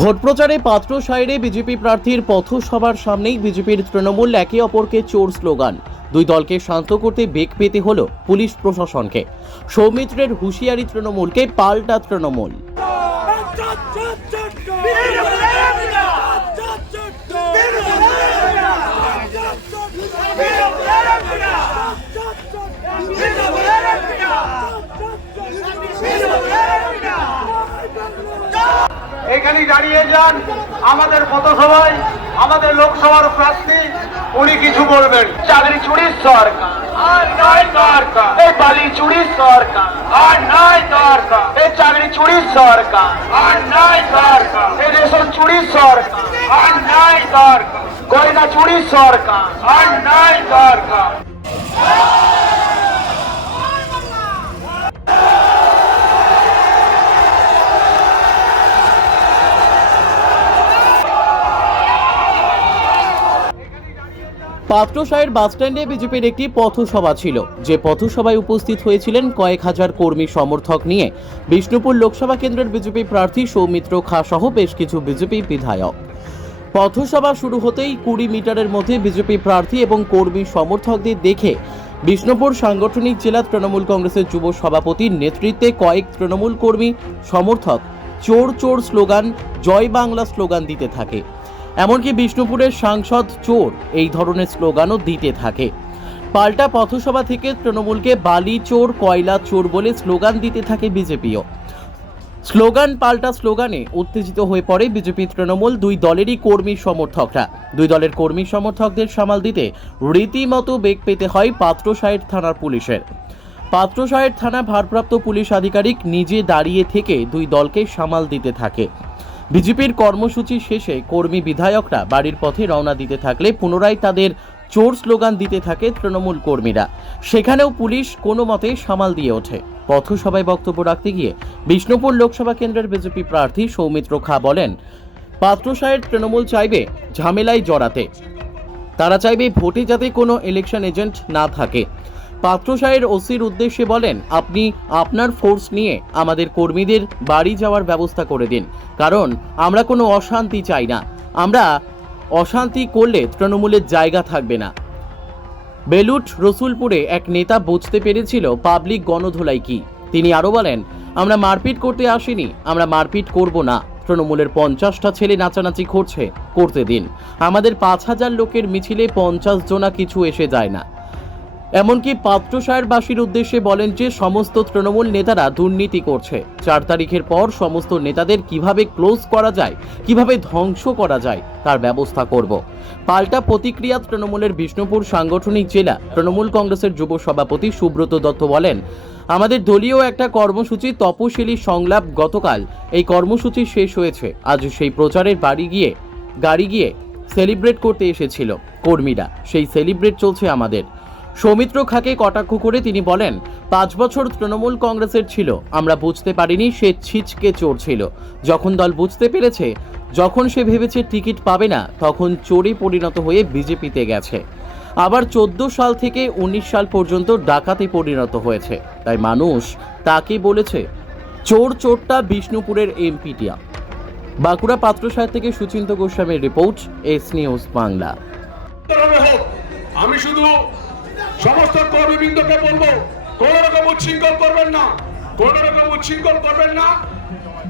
Vote প্রচারে পাত্র সাইরে বিজেপি প্রার্থীর পথসভার সামনেই বিজেপির তৃণমূল একে অপরকে চোর স্লোগান। দুই দলকে শান্ত করতে বেগ পেতে হল পুলিশ প্রশাসনকে। সৌমিত্রের হুঁশিয়ারি তৃণমূলকে পাল্টা তৃণমূল। এখানে দাঁড়িয়ে যান। আমাদের পথসভায়, আমাদের লোকসভার প্রার্থী, উনি কিছু বলবেন। চাকরি চুরির সরকার, আর নয় সরকার এই বালি সরকার, আর নয় সরকার এই চাকরি সরকার, আর নয় সরকার এই সরকার, আর নয় সরকার গয়না সরকার, আর নয় সরকার পাত্রসায়ের বাসস্ট্যান্ডে বিজেপির একটি পথসভা ছিল। যে পথসভায় উপস্থিত হয়েছিলেন কয়েক হাজার কর্মী সমর্থক নিয়ে। বিষ্ণুপুর লোকসভা কেন্দ্রের বিজেপি প্রার্থী সৌমিত্র খা সহ বেশ কিছু বিজেপি বিধায়ক। পথসভা শুরু হতেই কুড়ি মিটারের মধ্যে বিজেপি প্রার্থী এবং কর্মী সমর্থকদের দেখে বিষ্ণুপুর সাংগঠনিক জেলা তৃণমূল কংগ্রেসের যুব সভাপতির নেতৃত্বে কয়েক তৃণমূল কর্মী সমর্থক চোর চোর স্লোগান, জয় বাংলা স্লোগান দিতে থাকে। এমনকি বিষ্ণুপুরের সাংসদ চোর এই ধরনের স্লোগানও দিতে থাকে। পাল্টা পথসভা থেকে তৃণমূলকে বালি চোর, কয়লা চোর বলে স্লোগান দিতে থাকে বিজেপিও। স্লোগান পাল্টা স্লোগানে উত্তেজিত হয়ে পড়ে বিজেপি তৃণমূল দুই দলেরই কর্মী সমর্থকরা। দুই দলের কর্মী সমর্থকদের সামাল দিতে রীতিমতো বেগ পেতে হয় পাত্রসাহের থানার পুলিশের। পাত্রসাহের থানা ভারপ্রাপ্ত পুলিশ আধিকারিক নিজে দাঁড়িয়ে থেকে দুই দলকে সামাল দিতে থাকে। বিজেপির কর্মসূচি শেষে কর্মী বিধায়করা বাড়ির পথে রওনা দিতে থাকলে পুনরায় তাদের চোর স্লোগান দিতে থাকে তৃণমূল কর্মীরা। সেখানেও পুলিশ কোনো মতে সামাল দিয়ে ওঠে। পথসভায় বক্তব্য রাখতে গিয়ে বিষ্ণুপুর লোকসভা কেন্দ্রের বিজেপি প্রার্থী সৌমিত্র খা বলেন পাত্রসাহের তৃণমূল চাইবে ঝামেলায় জড়াতে। তারা চাইবে ভোটে যাতে কোনো ইলেকশন এজেন্ট না থাকে। পাত্রসাহের ওসির উদ্দেশ্যে বলেন, আপনি আপনার ফোর্স নিয়ে আমাদের কর্মীদের বাড়ি যাওয়ার ব্যবস্থা করে দিন। কারণ আমরা কোনো অশান্তি চাই না। আমরা অশান্তি করলে তৃণমূলের জায়গা থাকবে না। বেলুট রসুলপুরে এক নেতা বুঝতে পেরেছিল পাবলিক গণধোলাই কি। তিনি আরও বলেন, আমরা মারপিট করতে আসিনি, আমরা মারপিট করব না। তৃণমূলের পঞ্চাশটা ছেলে নাচানাচি করছে, করতে দিন। আমাদের পাঁচ হাজার লোকের মিছিলে পঞ্চাশ জনা কিছু এসে যায় না। এমনকি পাত্রসায়েরবাসীর উদ্দেশ্যে বলেন যে সমস্ত তৃণমূল নেতারা দুর্নীতি করছে। চার তারিখের পর সমস্ত নেতাদের কীভাবে ক্লোজ করা যায়, কীভাবে ধ্বংস করা যায়, তার ব্যবস্থা করব। পাল্টা প্রতিক্রিয়া তৃণমূলের বিষ্ণুপুর সাংগঠনিক জেলা তৃণমূল কংগ্রেসের যুব সভাপতি সুব্রত দত্ত বলেন, আমাদের দলীয় একটা কর্মসূচি তপশিলি সংলাপ গতকাল। এই কর্মসূচি শেষ হয়েছে। আজ সেই প্রচারের বাড়ি গিয়ে, গাড়ি গিয়ে সেলিব্রেট করতে এসেছিল কর্মীরা। সেই সেলিব্রেট চলছে আমাদের। সৌমিত্র খাকে কটাক্ষ করে তিনি বলেন, পাঁচ বছর তৃণমূল কংগ্রেসের ছিল, আমরা বুঝতে পারিনি সে ছিচকে চোর ছিল যখন দল বুঝতে পেরেছে, যখন সে ভেবেছে টিকিট পাবে না, তখন চোরে পরিণত হয়ে বিজেপিতে গেছে। আবার চোদ্দ সাল থেকে উনিশ সাল পর্যন্ত ডাকাতে পরিণত হয়েছে। তাই মানুষ তাকে বলেছে, চোর চোরটা বিষ্ণুপুরের এমপিটিয়া। বাঁকুড়া পাত্রসাহেব থেকে সুচিন্ত গোস্বামীর রিপোর্ট, এস নিউজ বাংলা। আমি শুধু সমস্ত কর্মীবৃন্দকে বলব, কোন রকম উচ্ছৃঙ্খল করবেন না, কোন রকম উচ্ছৃঙ্খল করবেন না।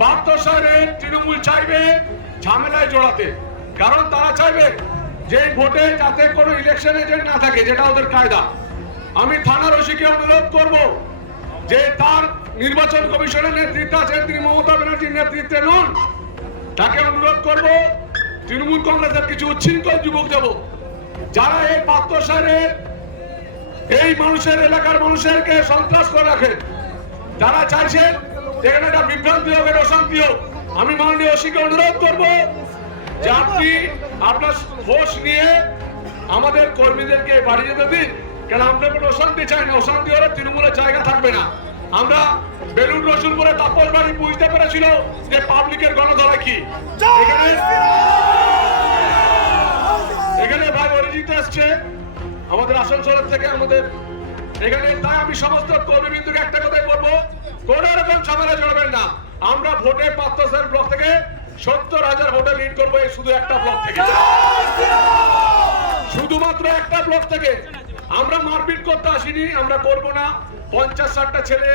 বাপ্তসারে তৃণমূল চাইবে ঝামেলায় জড়াতে, কারণ তারা চাইবে যে ভোটে যাতে কোনো ইলেকশন এজেন্ট না থাকে, যেটা ওদের কায়দা। আমি থানার ওসিকে অনুরোধ করব যে তার নির্বাচন কমিশনের নেতৃত্বে আছেন তিনি মমতা ব্যানার্জির নেতৃত্বে নন, তাকে অনুরোধ করব তৃণমূল কংগ্রেসের কিছু উচ্ছৃঙ্খল যুবক দেব যারা এই পাত্রসারের এই মানুষের এলাকার মানুষেরকে সন্ত্রাস করে রাখে। যারা চাইছেন এখানে একটা বিভ্রান্তি হোক একটা অশান্তি হোক আমি মাননীয় ওসিকে অনুরোধ করব যে আপনি আপনার ফোর্স নিয়ে আমাদের কর্মীদেরকে বাড়ি যেতে দিন। কেন আমরা কোনো অশান্তি চাই না? অশান্তি হলে তৃণমূলের জায়গা থাকবে না। আমরা বেলুন রসুন করে তাপস বাড়ি বুঝতে পেরেছিল যে পাবলিকের গণধরা কি। এখানে এখানে ভাই অরিজিৎ আসছে। আমাদের আসানসোলের থেকে আমাদের এখানে তাই আমি সমস্ত কর্মীবৃন্দুকে একটা কথাই বলব, কোন রকম ঝামেলা জড়াবেন না। আমরা ভোটে পাত্র ব্লক থেকে সত্তর হাজার ভোটে লিড করব এই শুধু একটা ব্লক থেকে। শুধুমাত্র একটা ব্লক থেকে। আমরা মারপিট করতে আসিনি, আমরা করব না। পঞ্চাশ ষাটটা ছেলে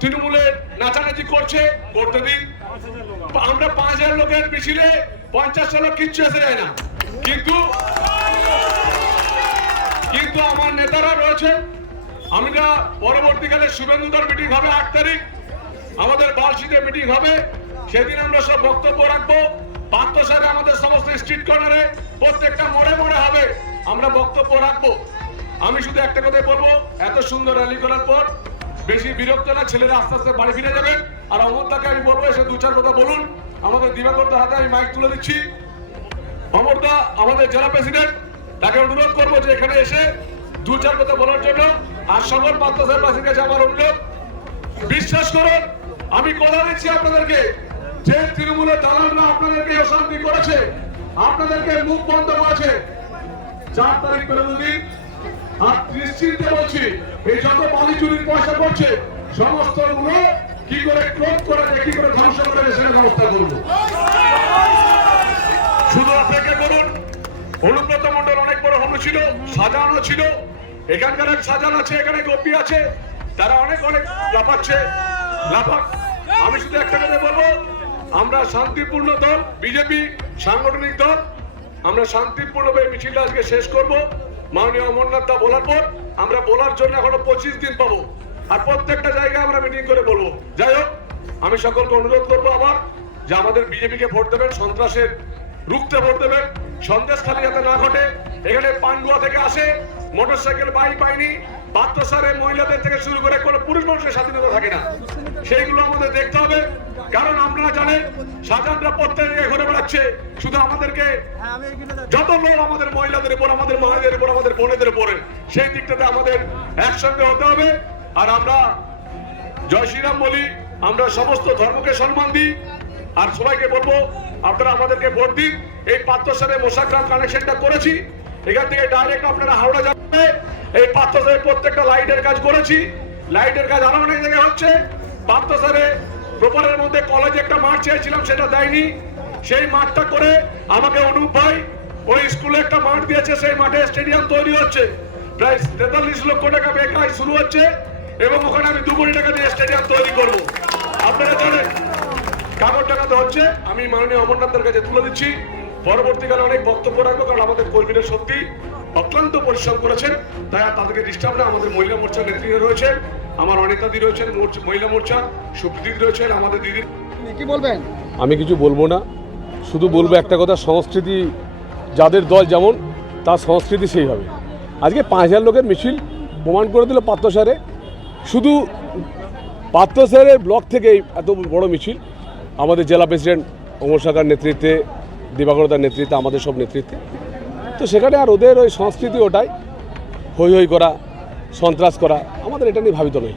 তৃণমূলের নাচানাচি করছে, করতে দিন। আমরা পাঁচ হাজার লোকের মিছিলে পঞ্চাশটা লোক কিচ্ছু এসে যায় না। কিন্তু কিন্তু আমার নেতারা রয়েছে। আমরা পরবর্তীকালে শুভেন্দুদার মিটিং হবে আট তারিখ। আমাদের বার্ষিকে মিটিং হবে। সেদিন আমরা সব বক্তব্য রাখব। পাত্রসারে আমাদের সমস্ত স্ট্রিট কর্নারে প্রত্যেকটা মোড়ে মোড়ে হবে। আমরা বক্তব্য রাখব। আমি শুধু একটা কথাই বলব, এত সুন্দর র্যালি করার পর বেশি বিরক্ত না, ছেলেরা আস্তে আস্তে বাড়ি ফিরে যাবেন আর অমরদাকে আমি বলব, এসে দু চার কথা বলুন। আমাদের দিবাকরদার হাতে আমি মাইক তুলে দিচ্ছি। অমরদা, আমাদের জেলা প্রেসিডেন্ট তাকে অনুরোধ করব যে এখানে এসে দু চার কথা বলার জন্য। আর সকল পাত্রসার কাছে আমার অনুরোধ। বিশ্বাস করুন, আমি কথা দিচ্ছি আপনাদেরকে। যে তৃণমূলের দালালরা আপনাদেরকে অশান্তি করেছে, আপনাদেরকে মুখ বন্ধ করেছে, চার তারিখ করে দিন আর নিশ্চিন্তে বলছি, এই যত বালি চুরির পয়সা করছে সমস্তগুলো কি করে ক্রোধ করে, কি করে ধ্বংস করে, সেটা ব্যবস্থা করব। ছিল, সাজানো ছিল। এখানকার এক সাজান আছে, এখানে গোপী আছে। তারা অনেক অনেক লাফাচ্ছে, লাফাক। আমি শুধু একটা কথা বলব, আমরা শান্তিপূর্ণ দল, বিজেপি সাংগঠনিক দল, আমরা শান্তিপূর্ণভাবে মিছিলটা আজকে শেষ করব। মাননীয় অমরনাথ দা বলার পর আমরা বলার জন্য এখনও পঁচিশ দিন পাবো। আর প্রত্যেকটা জায়গায় আমরা মিটিং করে বলব। যাই হোক, আমি সকলকে অনুরোধ করব আবার যে আমাদের বিজেপিকে ভোট দেবেন, সন্ত্রাসের রুখতে ভোট দেবেন, সন্দেশ খালি যাতে না ঘটে। এখানে পান্ডুয়া থেকে আসে, মোটরসাইকেল বাইক পাইনি বাচ্চাসারে মহিলাদের থেকে শুরু করে কোনো পুরুষ মানুষের স্বাধীনতা থাকে না। সেইগুলো আমাদের দেখতে হবে, কারণ আপনারা জানেন, সাজানরা প্রত্যেক জায়গায় ঘুরে বেড়াচ্ছে, শুধু আমাদেরকে। যত লোক আমাদের মহিলাদের উপর, আমাদের মায়েদের উপর, আমাদের বোনেদের উপরে, সেই দিকটাতে আমাদের একসঙ্গে হতে হবে। আর আমরা জয় শ্রীরাম বলি, আমরা সমস্ত ধর্মকে সম্মান দিই, আর সবাইকে বলব, আপনারা আমাদেরকে ভোট দিন। এই পাত্র পাত্রসারে মোশাগ্রাম কানেকশনটা করেছি। এখান থেকে ডাইরেক্ট আপনারা হাওড়া যাবে এই পাত্রসারে প্রত্যেকটা লাইটের কাজ করেছি। লাইটের কাজ আরও অনেক জায়গায় হচ্ছে। পাত্রসারে প্রপারের মধ্যে কলেজে একটা মাঠ চেয়েছিলাম, সেটা দেয়নি। সেই মাঠটা করে আমাকে অনুপ ভাই ওই স্কুলে একটা মাঠ দিয়েছে, সেই মাঠে স্টেডিয়াম তৈরি হচ্ছে। প্রায় তেতাল্লিশ লক্ষ টাকা বেকায় শুরু হচ্ছে এবং ওখানে আমি দু কোটি টাকা দিয়ে স্টেডিয়াম তৈরি করব। আপনারা জানেন কাগজ টাকাতে হচ্ছে আমি মাননীয় অমরনাথের কাছে তুলে দিচ্ছি। পরবর্তীকালে অনেক বক্তব্য রাখব কারণ আমাদের কর্মীরা সত্যি অক্লান্ত পরিশ্রম করেছেন। তাই আর তাদেরকে ডিস্টার্ব না আমাদের মহিলা মোর্চার নেতৃত্বে রয়েছে আমার অনেতাদি রয়েছেন মোর্চা- মহিলা মোর্চা সুপ্রীত রয়েছেন আমাদের দিদি কি বলবেন? আমি কিছু বলব না শুধু বলব একটা কথা সংস্কৃতি যাদের দল যেমন তার সংস্কৃতি সেই হবে। আজকে পাঁচ হাজার লোকের মিছিল প্রমাণ করে দিল পাত্রসারে শুধু পাত্রসারের ব্লক থেকেই এত বড় মিছিল। আমাদের জেলা প্রেসিডেন্ট অমর সাকার নেতৃত্বে দিবাকরতার নেতৃত্বে আমাদের সব নেতৃত্বে। তো সেখানে আর ওদের ওই সংস্কৃতি ওটাই হই হই করা সন্ত্রাস করা আমাদের এটা নিয়ে ভাবিত নয়।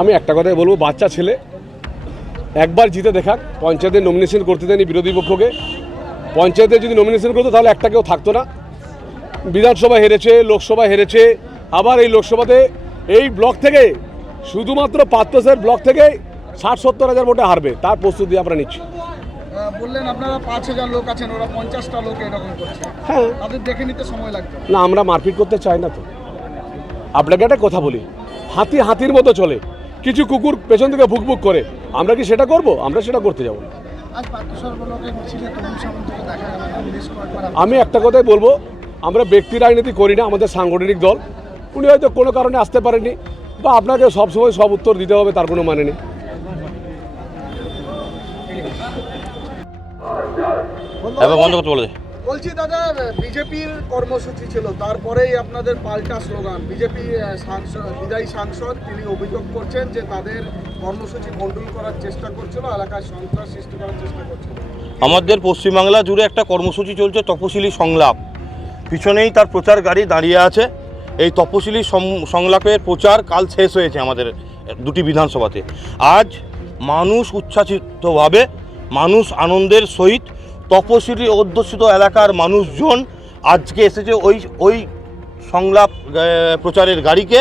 আমি একটা কথাই বলব বাচ্চা ছেলে একবার জিতে দেখাক পঞ্চায়েতে নমিনেশন করতে দেয়নি বিরোধী পক্ষকে। পঞ্চায়েতে যদি নমিনেশন করতো তাহলে একটা কেউ থাকতো না। বিধানসভা হেরেছে লোকসভা হেরেছে আবার এই লোকসভাতে এই ব্লক থেকে শুধুমাত্র পাত্রসের ব্লক থেকে ষাট সত্তর হাজার ভোটে হারবে তার প্রস্তুতি আমরা নিচ্ছি। বললেন আপনারা পাঁচ হাজার লোক আছেন ওরা পঞ্চাশটা লোক এরকম করছে। হ্যাঁ। তাদের দেখে নিতে সময় লাগবে। না আমরা মারপিট করতে চাই না তো। আপনাকে একটা কথা বলি হাতি হাতির মতো চলে। কিছু কুকুর পেছন থেকে ভুক ভুক করে। আমরা কি সেটা করব? আমরা সেটা করতে যাব না। আজ পার্থসর মিছিলে তরুণ সামন্তকে দেখা গেল না বেশ কয়েকবার আমি একটা কথাই বলব আমরা ব্যক্তি রাজনীতি করি না আমাদের সাংগঠনিক দল। উনি হয়তো কোনো কারণে আসতে পারেননি বা আপনাকে সবসময় সব উত্তর দিতে হবে তার কোনো মানে নেই। এবার বন্ধ করতে বলে বলছি দাদা বিজেপির কর্মসূচি ছিল তারপরেই আপনাদের পাল্টা স্লোগান। বিজেপি সাংসদ বিদায়ী সাংসদ তিনি অভিযোগ করছেন যে তাদের কর্মসূচি ভন্ডুল করার চেষ্টা করছিল এলাকায় সন্ত্রাস সৃষ্টি করার চেষ্টা করছিল। আমাদের পশ্চিমবাংলা জুড়ে একটা কর্মসূচি চলছে তপশিলি সংলাপ। পিছনেই তার প্রচার গাড়ি দাঁড়িয়ে আছে। এই তপশিলি সংলাপের প্রচার কাল শেষ হয়েছে আমাদের দুটি বিধানসভাতে। আজ মানুষ উচ্ছ্বাসিতভাবে মানুষ আনন্দের সহিত তপশিলি অধ্যুষিত এলাকার মানুষজন আজকে এসেছে ওই ওই সংলাপ প্রচারের গাড়িকে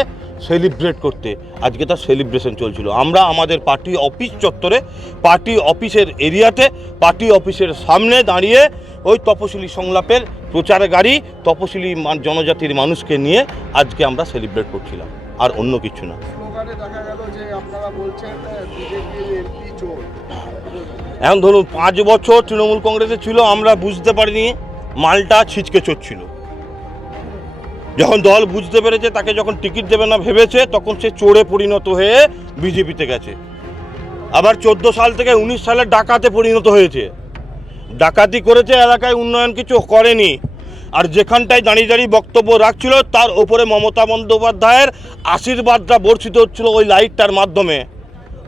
সেলিব্রেট করতে। আজকে তার সেলিব্রেশন চলছিল। আমরা আমাদের পার্টি অফিস চত্বরে, পার্টি অফিসের এরিয়াতে, পার্টি অফিসের সামনে দাঁড়িয়ে ওই তপশিলি সংলাপের প্রচার গাড়ি তপশিলি জনজাতির মানুষকে নিয়ে আজকে আমরা সেলিব্রেট করছিলাম। আর অন্য কিছু না। এখন ধরুন, পাঁচ বছর তৃণমূল কংগ্রেসে ছিল, আমরা বুঝতে পারিনি, মালটা ছিচকে চড়ছিল। যখন দল বুঝতে পেরেছে, তাকে যখন টিকিট দেবে না ভেবেছে, তখন সে চোরে পরিণত হয়ে বিজেপিতে গেছে। আবার চোদ্দ সাল থেকে উনিশ সালে ডাকাতে পরিণত হয়েছে। ডাকাতি করেছে, এলাকায় উন্নয়ন কিছু করেনি। আর যেখানটায় দাঁড়িয়ে দাঁড়িয়ে বক্তব্য রাখছিল, তার ওপরে মমতা বন্দ্যোপাধ্যায়ের আশীর্বাদটা বর্ষিত হচ্ছিল ওই লাইটটার মাধ্যমে।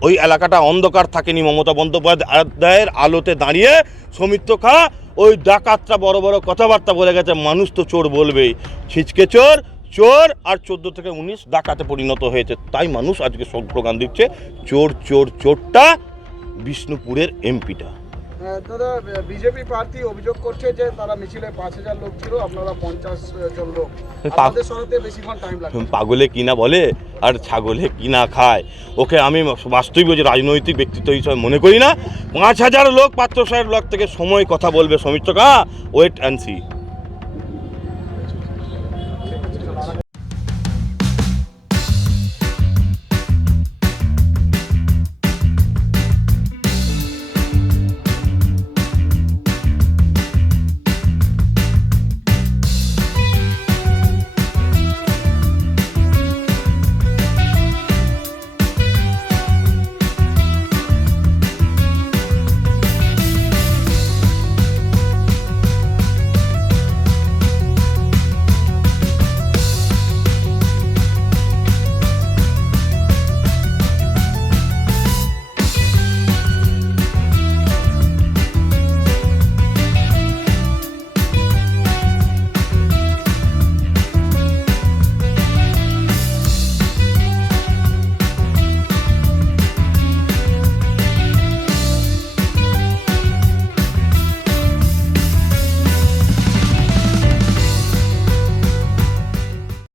ওই এলাকাটা অন্ধকার থাকেনি মমতা বন্দ্যোপাধ্যায়ের আলোতে দাঁড়িয়ে। সৌমিত্র খা ওই ডাকাতটা বড় বড় কথাবার্তা বলে গেছে, মানুষ তো চোর বলবেই। ছিচকে চোর চোর আর চোদ্দ থেকে উনিশ ডাকাতে পরিণত হয়েছে, তাই মানুষ আজকে স্লোগান দিচ্ছে। চোর চোর, চোরটা বিষ্ণুপুরের এমপিটা। দাদা বিজেপি প্রার্থী অভিযোগ করছে যে তারা মিছিলে পাঁচ হাজার লোক ছিল আপনারা পঞ্চাশ জন লোক। আমাদের সরাতে বেশিক্ষণ টাইম পাগলে কিনা বলে? আর ছাগলে কিনা খায়? ওকে আমি বাস্তবিক যে রাজনৈতিক ব্যক্তিত্ব হিসাবে মনে করি না। পাঁচ হাজার লোক পাত্র সাহেব ব্লক থেকে সময় কথা বলবে সমিত্রকা ওয়েট অ্যান্ড সি